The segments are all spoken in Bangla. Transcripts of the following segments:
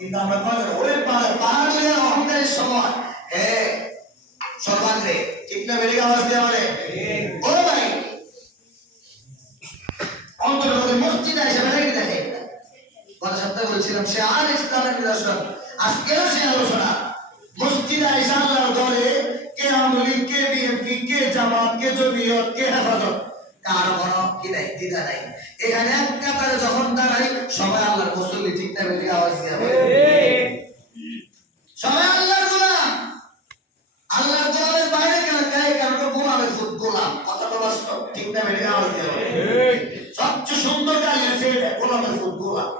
কিন্তু আমরা ওরে পাহাড়ের অহংকারের সময় সর্বাগ্রে ঠিক না? বেরিয়ে আওয়াজ দিয়ে বলে ও ভাই অন্তর্গত মসজিদে এসে বেরিয়ে দেখে গত সপ্তাহে বলছিলাম সে আর ইসলামের নিদর্শন। আজকেও সে আলোচনা মসজিদে এসে আল্লাহর দলে কে আওয়ামী লীগ, কে বিএনপি, কে জামাত, কে জমিয়ত, কে হেফাজত, কার কোনো কি নাই, দ্বিধা নাই। এখানে এক কাতারে যখন দাঁড়াই সবাই আল্লাহর মুসল্লি, ঠিক না? বেরিয়ে আওয়াজ দিয়ে বলে সবাই আল্লাহর গোলাম। আল্লাহর গোলামের বাইরে কেন গায়ে কারণ গোলামের ফুট গোলাম, কথাটা বাস্তব, ঠিক না? বেরিয়ে আওয়াজ দিয়ে বলে সবচেয়ে সুন্দর গাড়ি আছে এটা, গোলামের ফুট গোলাম,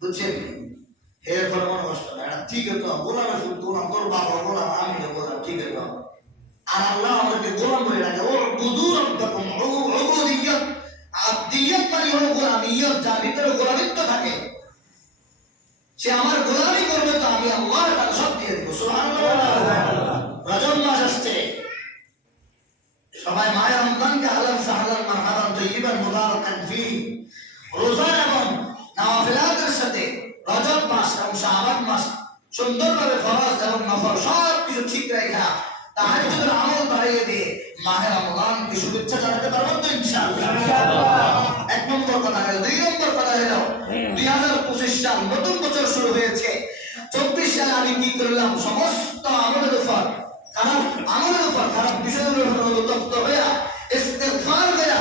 বুঝছেন? এর ফলে মনে কষ্ট না, এটা ঠিক আছে, গোলামের ফুট গোলাম, তোর বাবা গোলাম, আমি গোলাম, ঠিক আছে। আর আল্লাহ আমাদেরকে গোলাম করে রাখে। ওর বুজুর রব্বাকুম উবুদিয়্যাত, আবদিয়্যাত মানে হলো গোলামিয়ত, যার ভিতরে গোলামিত্ব থাকে, সে আমার গোলামি করবে তো আমি আল্লাহ তাকে সব দিয়ে দেব। সুবহানাল্লাহ। রজব মাস আসছে, সবাই মায়ের রমজানকে আহলান সাহলান মারহাবান তাইয়িবান মুবারাকান ফি, রোজা এবং নওয়াফিলাতের সাথে রজব মাস এবং শাবান মাস সুন্দরভাবে ফরজ এবং নফল সব কিছু ঠিক রেখা তাহাজ্জুদের আমল বাড়িয়ে দিয়ে মাহে রমজানকে শুভেচ্ছা জানাতে পারবো তো ইনশাআল্লাহ। এক নম্বর কথা হলো। দুই নম্বর কথা হলো 2025 সাল নতুন বছর শুরু হয়েছে। 24 সালে আমি কি করলাম? সমস্ত আমলের উপর, খারাপ আমলের উপর, খারাপ বিষয়ের উপর অনুতপ্ত হইয়া ইস্তিগফার করা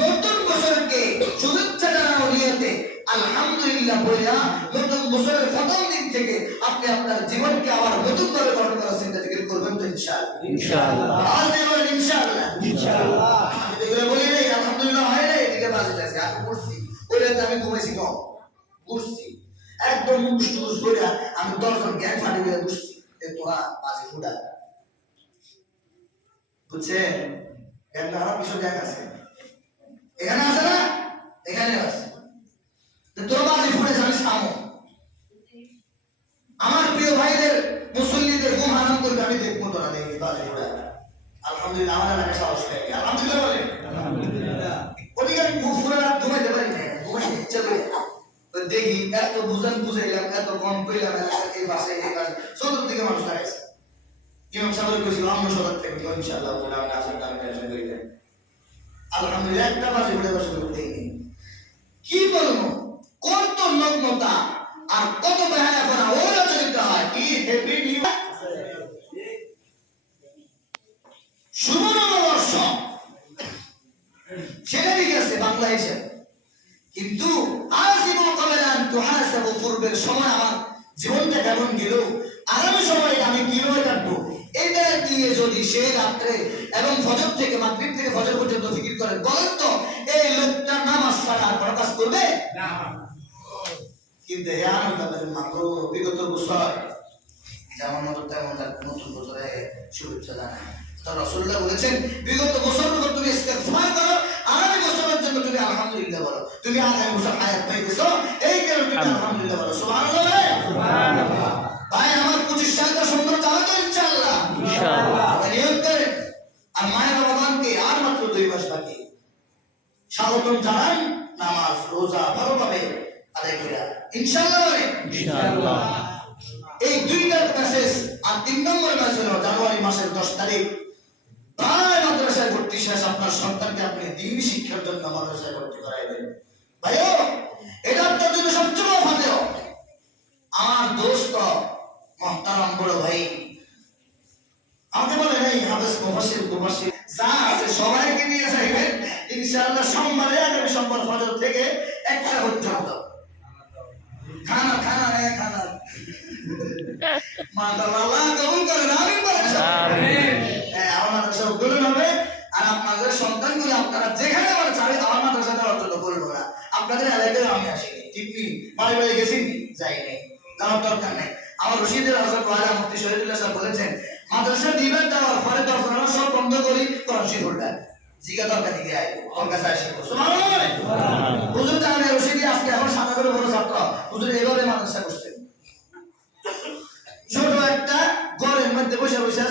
নতুন বছরকে শুভেচ্ছা জানানোর নিয়তে আলহামদুলিল্লাহ বলিয়া নতুন বছরের প্রথম দিন থেকে আপনি আপনার জীবনকে আবার নতুন করে গঠন করার চিন্তা করবেন তো ইনশাআল্লাহ। ইনশাআল্লাহ বলেন ইনশাআল্লাহ। ইনশাআল্লাহ আমি এগুলো বলি নাই, আলহামদুলিল্লাহ হয় নাই, এদিকে বাজে আছে, আমি পড়ছি ওইটা আমি ঘুমাইছি কম পড়ছি একদম মুখস্থ করে আমি 10 জন জ্ঞান ফাটি করে বসছি, তোরা বাজে ফুটা, বুঝছেন? জ্ঞান আরো কিছু জ্ঞান আছে, এখানে আছে না, এখানে আছে, তোরা বাজে ফুটে আমি সামো। আমার প্রিয় ভাইদের মুসল্লিদের ঘুম হারাম করবে, আমি দেখবো তোরা দেখবি বাজে ফুটা। আলহামদুলিল্লাহ আমার এলাকায় সাহস পাই, আলহামদুলিল্লাহ বলে আলহামদুলিল্লাহ। ওদিকে আমি ফুলে রাত ঘুমাইতে পারি না, ঘুমাই ইচ্ছা করে দেখি এত বুঝাইলাম, এত কম কইলাম, এই পাশে এই পাশে চতুর্দিকে মানুষ দাঁড়াইছে। ইমাম সাহেব কইছিল আমরা সদর থেকে ইনশাআল্লাহ বলে আমরা আসলে কাম টেনশন করি না। আলহামদুলিল্লাহ একটা বাজে ফুলে বসে দেখি কি বলবো, কত নগ্নতা আর কত বেহায়াপনা ওরা চরিত্র হয়। কি হ্যাপি নিউ শুভ নববর্ষ সেটা ঠিক আছে বাংলাদেশে, কিন্তু আসিবু কবলান তুহাসাবু, পূর্বের সময় আমার জীবনটা কেমন গেল, আগামী সময়ে আমি কিভাবে কাটবো, এটা দিয়ে যদি সে রাত্রে এবং ফজর থেকে মাগরিব থেকে ফজর পর্যন্ত ফিকির করে, বলেন তো এই লোকটা নামাজ ছাড়া আর কোনো কাজ করবে না? কিন্তু তাদের মাত্র বিগত বছর যেমন মতো তেমন নতুন বছরে শুভেচ্ছা জানায়। তো রাসূলুল্লাহ বলেছেন বিগত বছরগুলো তুমি ইস্তিগফার করো, আগামী বছরের জন্য তুমি আলহামদুলিল্লাহ বলো। তুমি আগামী বছর হায়াত পাইতেছো, এই কারণে তুমি আলহামদুলিল্লাহ বলো। সুবহানাল্লাহ সুবহানাল্লাহ। ভাই আমার 25 সালটা সুন্দর যাবে তো ইনশাআল্লাহ ইনশাআল্লাহ। নিয়ত করেন। আর মায়ের রমজানকে আর মাত্র 2 মাস বাকি, স্বাগতম জানান, নামাজ রোজা ভালোভাবে আদায় করে ইনশাআল্লাহ ইনশাআল্লাহ। এই দুইটা মেসেজ। আর 3 নম্বর মেসেজ হলো জানুয়ারি মাসের 10 তারিখ প্রায় মাদ্রাসায় ভর্তি শেষ, আপনার সন্তানকে আপনি দ্বীন শিক্ষার জন্য মাদ্রাসায় ভর্তি করাই দেন। ভাইও এটা আপনার জন্য সবচেয়ে বড় ফায়দা। আমার দোস্ত মুহতারাম বড় ভাই আমাকে বলে নাই হাফেজ মুফাসসির যা আছে সবাইকে নিয়ে যাইবেন ইনশাআল্লাহ। সোমবারে আগামী সোমবার ফজর থেকে 1টা পর্যন্ত খানা মাশাআল্লাহ কবুল করেন, আমিন বলেন আমিন। আমার মাদ্রাসা উদ্বোধন হবে আর আপনাদের সন্তানগুলো আপনারা যেখানে মানে চাই আমার মাদ্রাসা দেওয়ার জন্য বলবো না। আপনাদের এলাকায় আমি আসিনি, ঠিক নেই, বাড়ি গেছি যাই নাই, যাওয়ার দরকার নেই। আমার রশিদের হযরত ওয়ালা মুফতি শহীদুল্লাহ সাহেব বলেছেন মাদ্রাসা দিবেন দেওয়ার পরে দরজা সব বন্ধ করি, কোরআন শরীফ পড়বেন, জিজ্ঞাসা দরকার নেই, আয় ওর কাছে আসি। সুবহানাল্লাহ হুজুর জানেন রশিদি আজকে এখন 7 বড় ছাত্র, হুজুর এইভাবে মাদ্রাসা করছেন। ছোট একটা ঘরের মধ্যে বসে বসে